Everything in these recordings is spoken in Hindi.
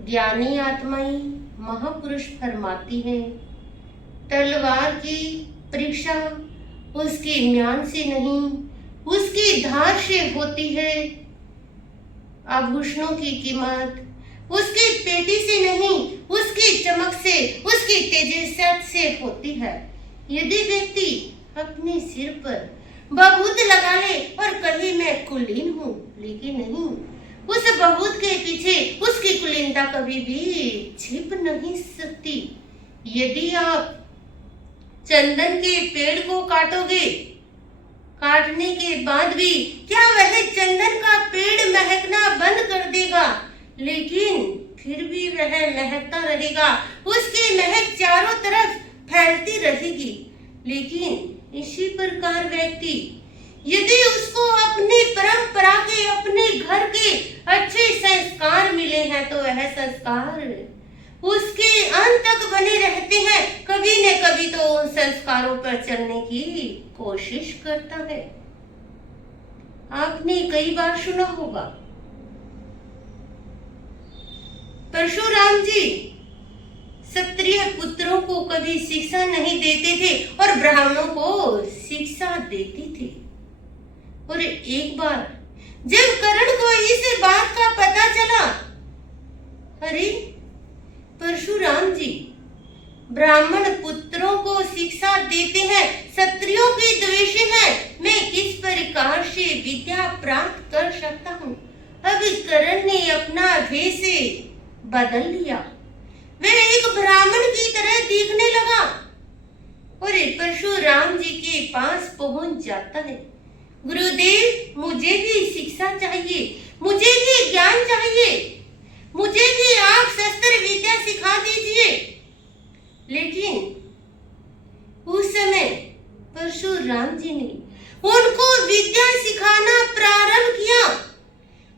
ज्ञानी आत्माएं महापुरुष फरमाती हैं, तलवार की परीक्षा उसके म्यान से नहीं, उसकी धार से होती है। आभूषणों की कीमत उसकी पेटी से नहीं, उसकी चमक से, उसकी तेजस्वी से होती है। यदि व्यक्ति अपने सिर पर बबूत लगा ले और कहे मैं कुलीन हूँ, लेकिन नहीं, उस बबूत के पीछे उसकी कुलीनता कभी भी छिप नहीं सकती। यदि आप चंदन के पेड़ को काटोगे, काटने के बाद भी क्या वह चंदन का पेड़ महकना बंद कर देगा? लेकिन फिर भी वह महकता रहेगा, उसकी महक चारों तरफ फैलती रहेगी। लेकिन इसी प्रकार व्यक्ति यदि उसको अपनी परंपरा के, अपने घर के अच्छे संस्कार मिले हैं, तो वह संस्कार उसके अंत तक बने रहते हैं। कभी न कभी तो उन संस्कारों पर चलने की कोशिश करता है। आपने कई बार सुना होगा, परशुराम जी क्षत्रिय पुत्रों को कभी शिक्षा नहीं देते थे और ब्राह्मणों को शिक्षा देते थे। और एक बार जब कर्ण को इस बात का पता चला, अरे परशुराम जी ब्राह्मण पुत्रों को शिक्षा देते हैं, क्षत्रियों की द्वेषी हैं, मैं किस प्रकार से विद्या प्राप्त कर सकता हूँ? अब कर्ण ने अपना भेष बदल लिया, वह एक ब्राह्मण की तरह दिखने लगा और परशुराम जी के पास पहुंच जाता है। गुरुदेव, मुझे भी शिक्षा चाहिए, मुझे भी ज्ञान चाहिए, मुझे भी आप शस्त्र विद्या सिखा दीजिए। लेकिन उस समय परशुराम जी ने उनको विद्या सिखाना प्रारंभ किया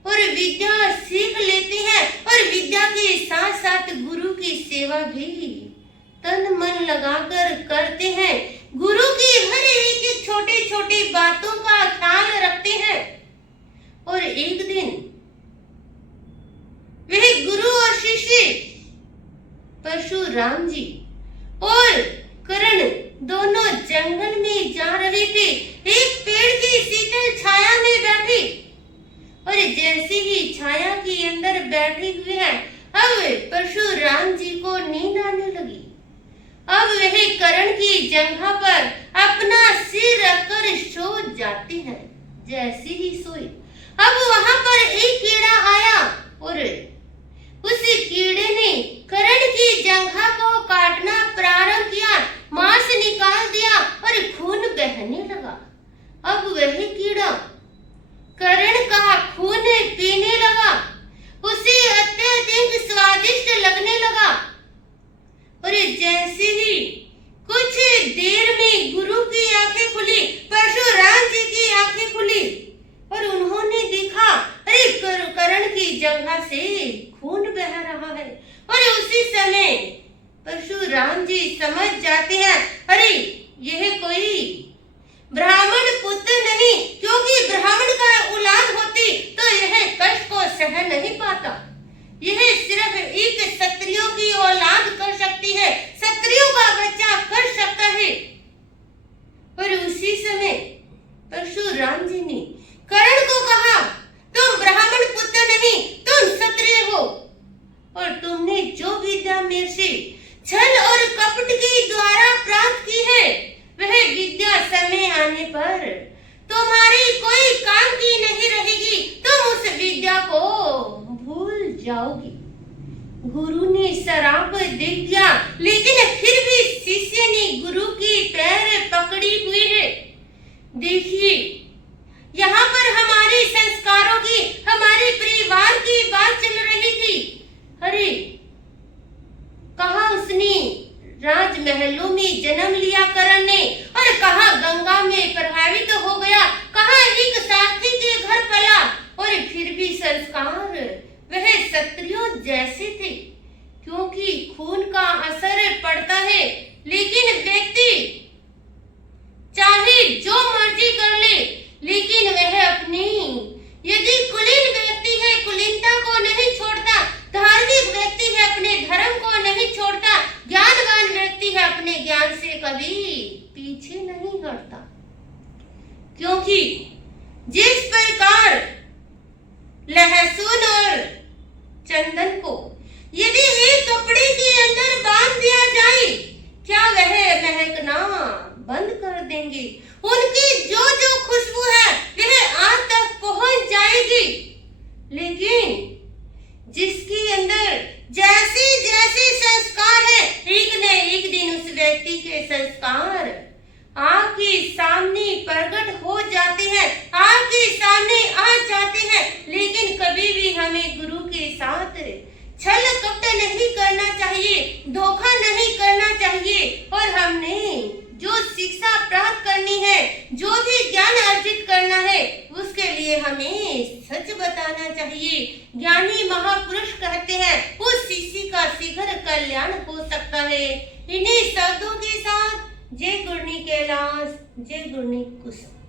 और विद्या सीख लेते हैं और विद्या के साथ साथ गुरु की सेवा भी तन मन लगाकर करते हैं। गुरु की हर एक छोटी छोटी बातों का ख्याल रखते हैं। और एक दिन वह गुरु और शिष्य परशुराम जी और कर्ण दोनों जंगल में जा रहे थे। एक पेड़ की शीतल छाया में बैठे और जैसे ही छाया के अंदर बैठे हुए हैं, अब परशुराम जी को नींद आने लगी। अब वह कर्ण की जंघा पर अपना सिर रखकर सो जाते हैं। जैसे ही सोए, अब वहां पर एक कीड़ा आया और उस कीड़े ने कर्ण की जंघा को काटना प्रारंभ किया, मांस निकाल दिया और खून बहने लगा। अब वह कीड़ा कर्ण का खून पीने लगा, उसे अत्यधिक स्वादिष्ट लगने लगा। और जैसे ही कुछ देर में गुरु की आंखें खुली, परशुराम जी की आंखें खुली और उन्होंने देखा, अरे कर्ण की जंघा से खून बह रहा है। और उसी समय परशुराम जी समझ जाते हैं, अरे यह कोई ब्राह्मण पुत्र नहीं, क्योंकि ब्राह्मण का औलाद होती तो यह कष्ट को सह नहीं पाता। यह सिर्फ एक क्षत्रियों की औलाद कर सकती है, क्षत्रियों का बच्चा कर सकता है। और उसी समय परशुराम जी ने कर्ण को कहा, तुम ब्राह्मण पुत्र नहीं, तुम क्षत्रिय हो और तुमने जो विद्या मेरे से छल और कपट के द्वारा प्राप्त की है, वह विद्या समय आने पर तुम्हारी कोई काम की नहीं रहेगी, तुम उस विद्या को भूल जाओगी। गुरु ने शराप दे दिया, लेकिन फिर भी शिष्य ने गुरु की पैर पकड़ी हुई है। देखिए, यहाँ पर हमारे संस्कारों की, हमारे परिवार की बात चल रही थी। अरे कहा उसने राजमहलों में जन्म लिया कर्ण ने, और कहा गंगा में प्रभावित हो गया, कहा एक साथी के घर पला, और फिर भी संस्कार वह क्षत्रियों जैसे थे। क्योंकि खून का असर पड़ता है, लेकिन व्यक्ति चाहे जो मर्जी कर ले, लेकिन वह अपनी, यदि कुलीन व्यक्ति है, कुलीनता को नहीं छोड़ता। धार्मिक व्यक्ति अपने ज्ञान से कभी पीछे नहीं हटता, क्योंकि जिस प्रकार लहसुन और चंदन को यदि एक कपड़े के अंदर बांध दिया जाए, क्या वह महकना बंद कर देंगे? उनकी जो जो खुशबू है वह आग तक पहुंच जाएगी, लेकिन जिसके अंदर जैसे जैसे संस्कार है, एक न एक दिन उस व्यक्ति के संस्कार आग के सामने प्रकट हो जाते हैं, आग के सामने आ जाते हैं। लेकिन कभी भी हमें गुरु के साथ छल कपट नहीं करना चाहिए, धोखा नहीं करना चाहिए, और हमने जो शिक्षा प्राप्त करनी है, जो भी ज्ञान अर्जित करना है, उसके लिए हमें सच बताना चाहिए। ज्ञानी महापुरुष कहते हैं उस शिष्य का शीघ्र कल्याण हो सकता है। इन्हीं शब्दों के साथ जय गुरनी कैलाश, जय गुरनी कुसुम।